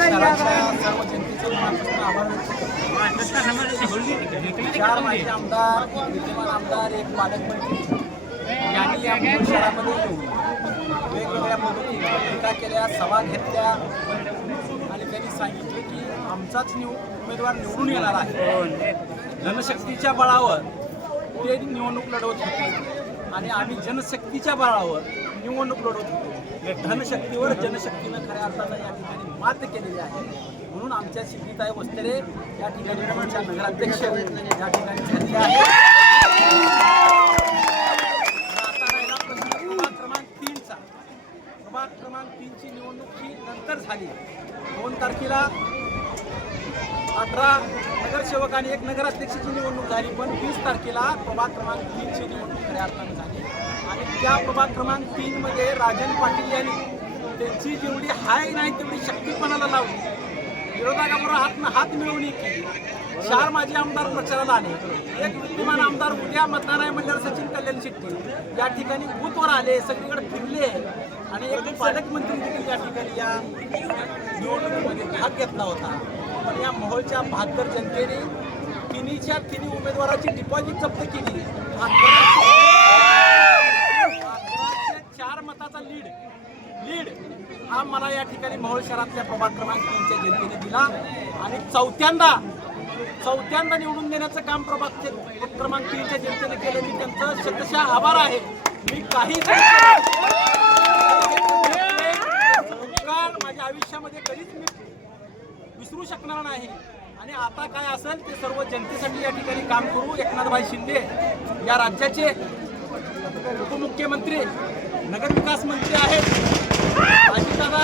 शहराच्या सर्व जनतेचे मनापासून आभार व्यक्त करतो. 4 माजी आमदार, विद्यमान आमदार, एक पालकमंत्री यांनी या मुंबई शहरामध्ये येऊन वेगवेगळ्या पद्धतीने टीका केल्या, सभा घेतल्या आणि त्यांनी सांगितले की आमचाच उमेदवार निवडून येणार आहे. जनशक्तीच्या बळावर ते निवडणूक लढवत होते आणि आम्ही जनशक्तीच्या बळावर निवडणूक लढवत होतो. धनशक्तीवर जनशक्तीनं खऱ्या अर्थानं या ठिकाणी मात केलेली आहे. म्हणून आमच्या सिद्धिताई वस्त्रे या ठिकाणी आमच्या नगराध्यक्ष या ठिकाणी झालेले आहेत. आता राहिला प्रश्न प्रभाग क्रमांक 3चा. प्रभाग क्रमांक 3ची निवडणूक ही नंतर झाली. 2 तारखेला 18 नगरसेवक आणि 1 नगराध्यक्षाची निवडणूक झाली. पण 20 तारखेला प्रभाग क्रमांक 3ची निवडणूक खऱ्या अर्थानं झाली आणि त्या प्रभाग क्रमांक 3 मध्ये राजन पाटील यांनी त्यांची जेवढी हाय नाही तेवढी शक्तीपणाला लावली. विरोधकाबरोबर हात मिळवणी केली. 4 माजी आमदार प्रचाराला आले. एक विद्यमान आमदार उद्या मतदान आहे म्हणल्यावर सचिन कल्याण शेट्टी या ठिकाणी बूथवर आले, सगळीकडे फिरले आणि एक पालकमंत्री देखील या ठिकाणी या निवडणुकीमध्ये भाग घेतला होता. पण या मोहोळच्या 72 जनतेने तिन्हीच्या तिन्ही उमेदवाराची डिपॉझिट जप्त केली. 4 मताचा लीड हा मला या ठिकाणी मोहोळ शहरातल्या प्रभाग क्रमांक 3च्या जनतेने दिला आणि चौथ्यांदा निवडून देण्याचं काम प्रभाग क्रमांक 3च्या जनतेने केलं. मी त्यांचं शतशः आभार आहे. मी काहीच माझ्या आयुष्यामध्ये कधीच मी विसरू शकणार नाही आणि आता काय असेल ते सर्व जनतेसाठी या ठिकाणी काम करू. एकनाथभाई शिंदे या राज्याचे उपमुख्यमंत्री, नगरविकास मंत्री आहेत. अजितदादा